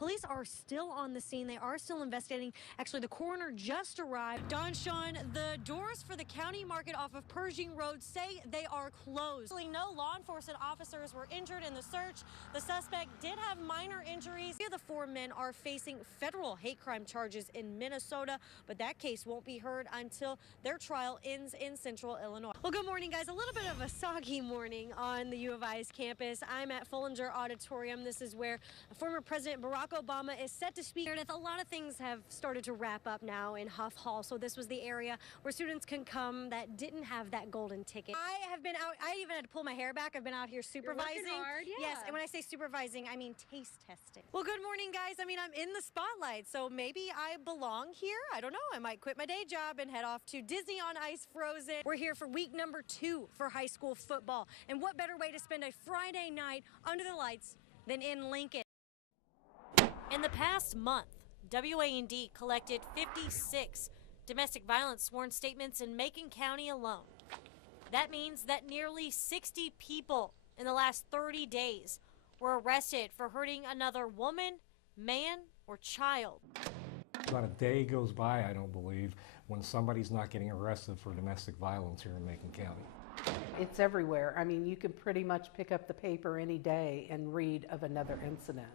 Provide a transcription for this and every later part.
Police are still on the scene. They are still investigating. Actually, the coroner just arrived. Don Sean, the doors for the county market off of Pershing Road say they are closed. No law enforcement officers were injured in the search. The suspect did have minor injuries. The 4 men are facing federal hate crime charges in Minnesota, but that case won't be heard until their trial ends in Central Illinois. Well, good morning, guys. A little bit of a soggy morning on the U of I's campus. I'm at Fullinger Auditorium. This is where former President Barack Obama is set to speak. A lot of things have started to wrap up now in Huff Hall, so this was the area where students can come that didn't have that golden ticket. I have been out. I even had to pull my hair back. I've been out here supervising. You're working hard, yeah. Yes, and when I say supervising, I mean taste testing. Well, good morning, guys. I mean, I'm in the spotlight, so maybe I belong here. I don't know. I might quit my day job and head off to Disney on Ice Frozen. We're here for week number 2 for high school football. And what better way to spend a Friday night under the lights than in Lincoln? In the past month, WAND collected 56 domestic violence sworn statements in Macon County alone. That means that nearly 60 people in the last 30 days were arrested for hurting another woman, man, or child. Not a day goes by, I don't believe, when somebody's not getting arrested for domestic violence here in Macon County. It's everywhere. I mean, you can pretty much pick up the paper any day and read of another incident.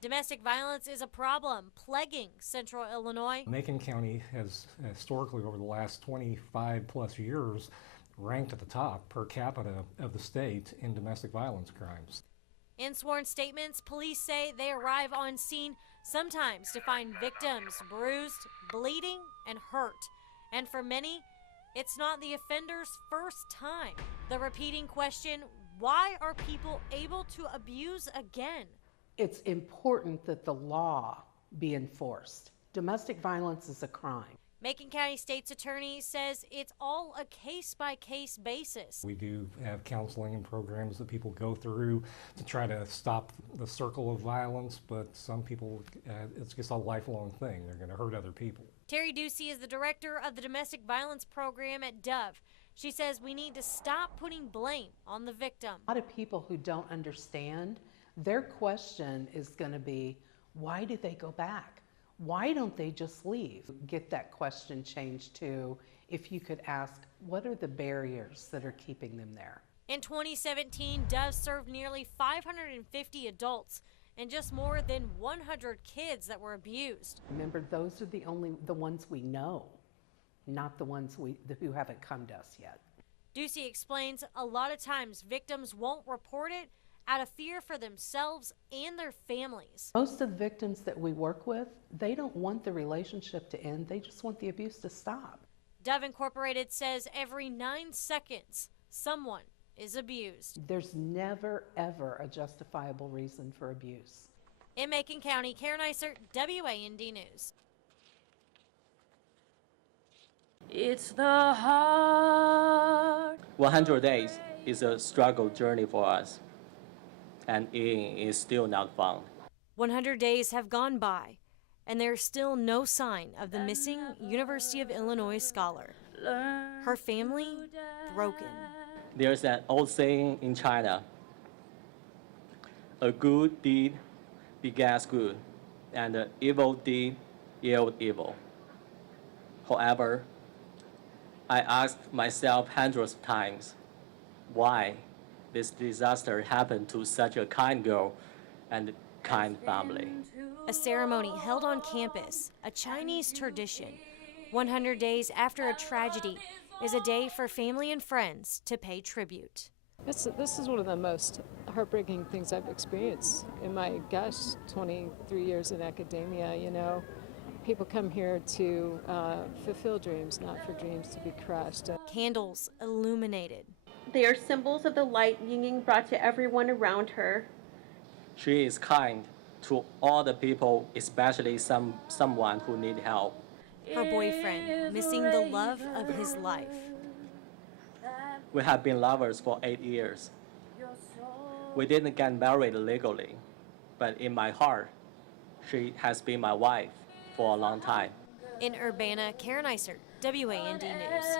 Domestic violence is a problem plaguing Central Illinois. Macon County has historically, over the last 25 plus years, ranked at the top per capita of the state in domestic violence crimes. In sworn statements, police say they arrive on scene sometimes to find victims bruised, bleeding, and hurt. And for many, it's not the offender's first time. The repeating question, why are people able to abuse again? It's important that the law be enforced. Domestic violence is a crime. Macon County State's Attorney says it's all a case-by-case basis. We do have counseling and programs that people go through to try to stop the circle of violence, but some people, it's just a lifelong thing. They're going to hurt other people. Terry Ducey is the director of the Domestic Violence Program at Dove. She says we need to stop putting blame on the victim. A lot of people who don't understand, their question is going to be, why do they go back? Why don't they just leave? Get that question changed to, if you could ask, what are the barriers that are keeping them there? In 2017, Dove served nearly 550 adults and just more than 100 kids that were abused. Remember, those are the ones we know, not the ones who haven't come to us yet. Ducey explains a lot of times victims won't report it out of fear for themselves and their families. Most of the victims that we work with, they don't want the relationship to end. They just want the abuse to stop. Dove Incorporated says every 9 seconds, someone is abused. There's never, ever a justifiable reason for abuse. In Macon County, Caryn Eisert, WAND News. It's the heart. 100 days is a struggle journey for us, and it is still not found. 100 days have gone by, and there's still no sign of the missing University of Illinois scholar. Her family broken. There's an old saying in China, a good deed begets good, and an evil deed yields evil. However, I asked myself hundreds of times, why this disaster happened to such a kind girl and kind family. A ceremony held on campus, a Chinese tradition. 100 days after a tragedy is a day for family and friends to pay tribute. This is one of the most heartbreaking things I've experienced in my, 23 years in academia. You know, people come here to fulfill dreams, not for dreams to be crushed. Candles illuminated. They are symbols of the light being brought to everyone around her. She is kind to all the people, especially someone who need help. Her boyfriend missing the love of his life. We have been lovers for 8 years. We didn't get married legally, but in my heart, she has been my wife for a long time. In Urbana, Caryn Eisert, WAND News.